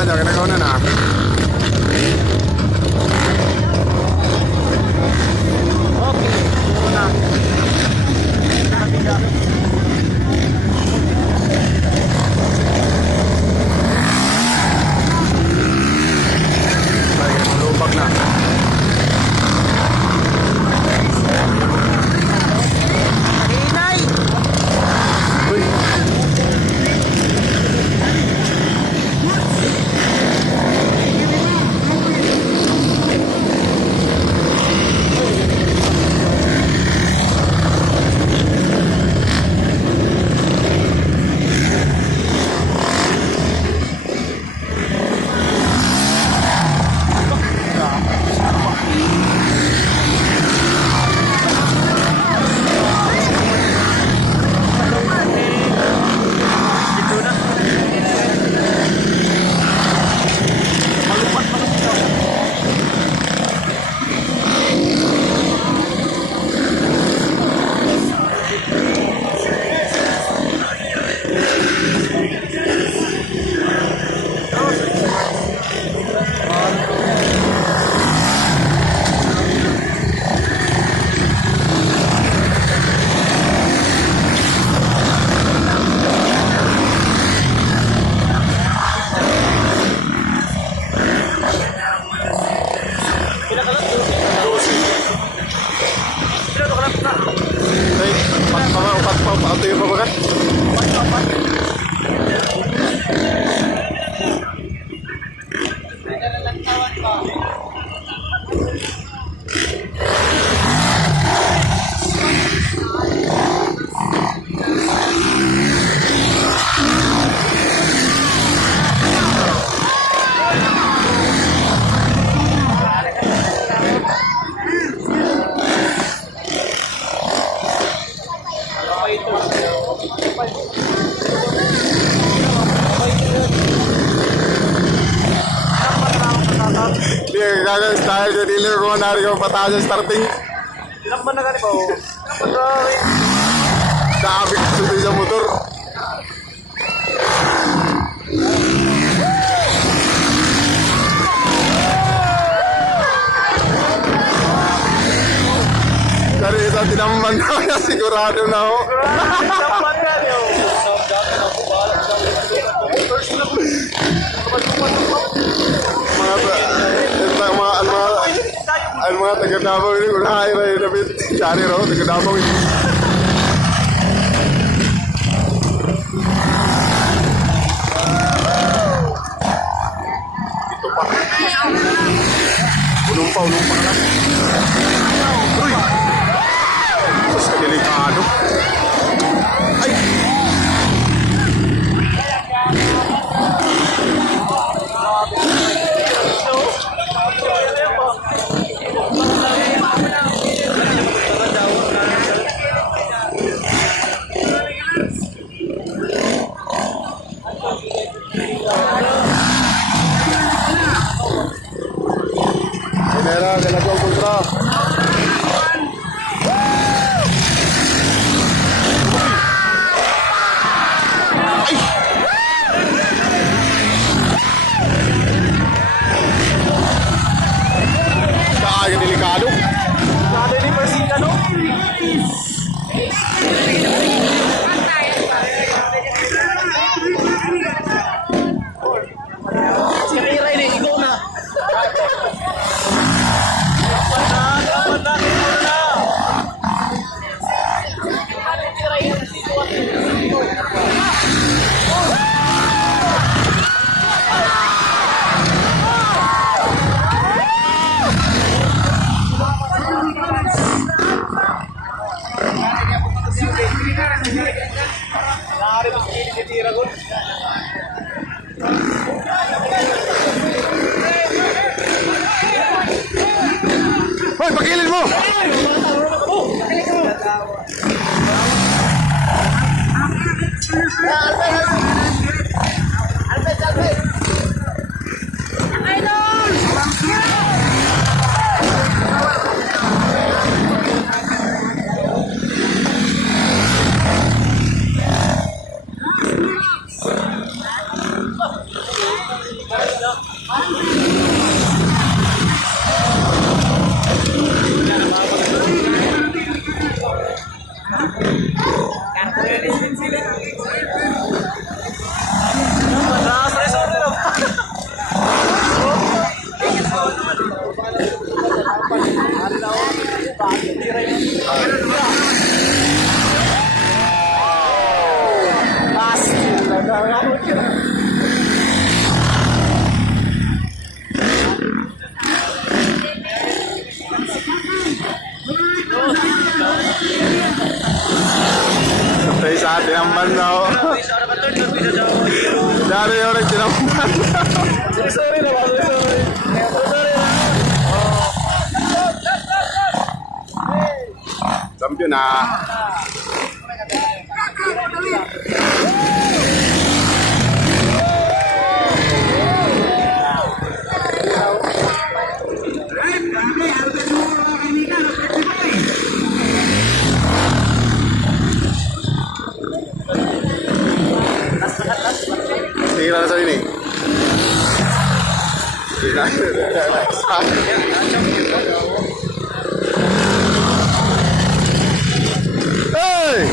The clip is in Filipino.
jangan kau na. Dahil sa dealer ko na rin pataas yung starting. Ilang ba na gani ba? Dami kasi sa motor. Dari ito tinamban ko na sigurado na ako. Tinamban na yun. Ang mga taga-Davao ini unahay na yun namin. Sari raw, taga-Davao ini. Ito pa. Unong pa ka na. Uy! Mas delikado. Ay! Genera de la contra. Kaya delikado. Sabi ni Pasita, no? Si Ray ni ikaw na. Hoy, pakilin mo! Tayo sa atin ang banda. Oh. Dari yung nagsinamban. Sorry na ba? Sorry. Sorry na. Champion na. Tingnan na sa ini. Hey!